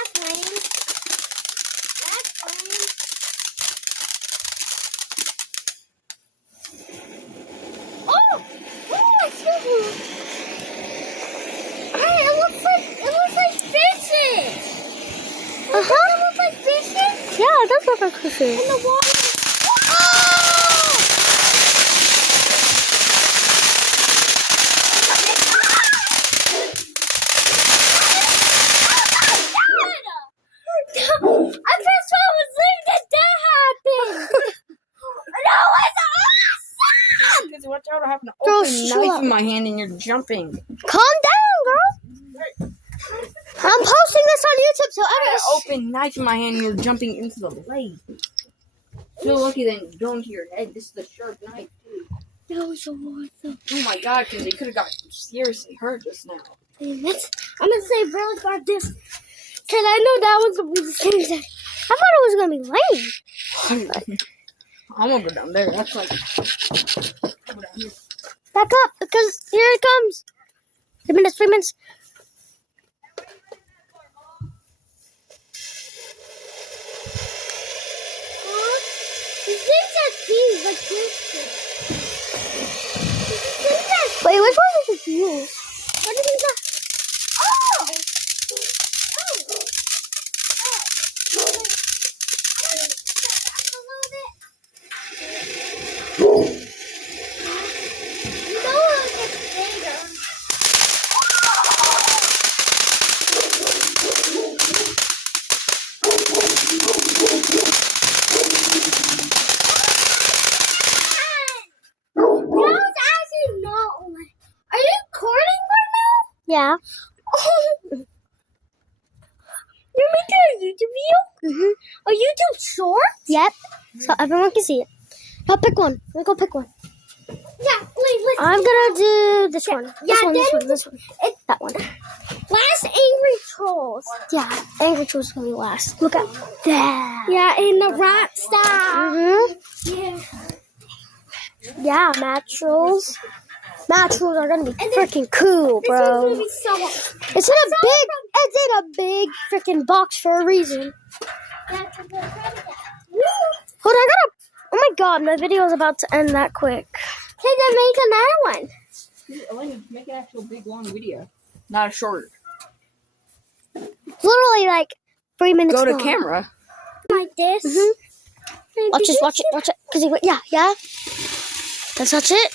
That's lame. That's lame. Oh! Oh, I see you. Hey, it looks like fishes. Uh-huh. Does it look like fishes? Yeah, it does look like fishes. In the water. I first thought it was living that happened. No, it's awesome. Because watch out, I have an Girl, open shut knife up. in my hand and you're jumping. Calm down, girl. I'm posting this on YouTube, so I have others. an open knife in my hand and you're jumping into the blade. So lucky that it go into your head. This is a sharp knife, too. That was so awesome. Oh my god, because they could have got seriously hurt just now. I'm gonna say really hard this because I know that was the thing that I thought it was gonna be lame. I'm gonna go down there. That's like. I'll go down here. Back up, because here it comes. 3 minutes, 3 minutes. Wait, which one is you? What did he got? Oh! Yeah. You're making a YouTube video? Mhm. A YouTube short? Yep. So everyone can see it. Now pick one. Let's go pick one. Yeah, please. I'm gonna do this one. Yeah, This one. That one. Last Angry Trolls. Yeah, Angry Trolls gonna be last. Look at that. Yeah, in the rock style. Mhm. Yeah. Yeah, Mad Trolls. Mad Trolls are gonna be freaking cool, This bro. one's gonna be so awesome. It's in a big freaking box for a reason. Hold on, oh my god, my video is about to end that quick. Hey, then make another one. Elena, make an actual big long video. Not a short. Literally like 3 minutes Go to long. camera. Like this. Mhm. Watch it. Cause yeah. Let's touch it.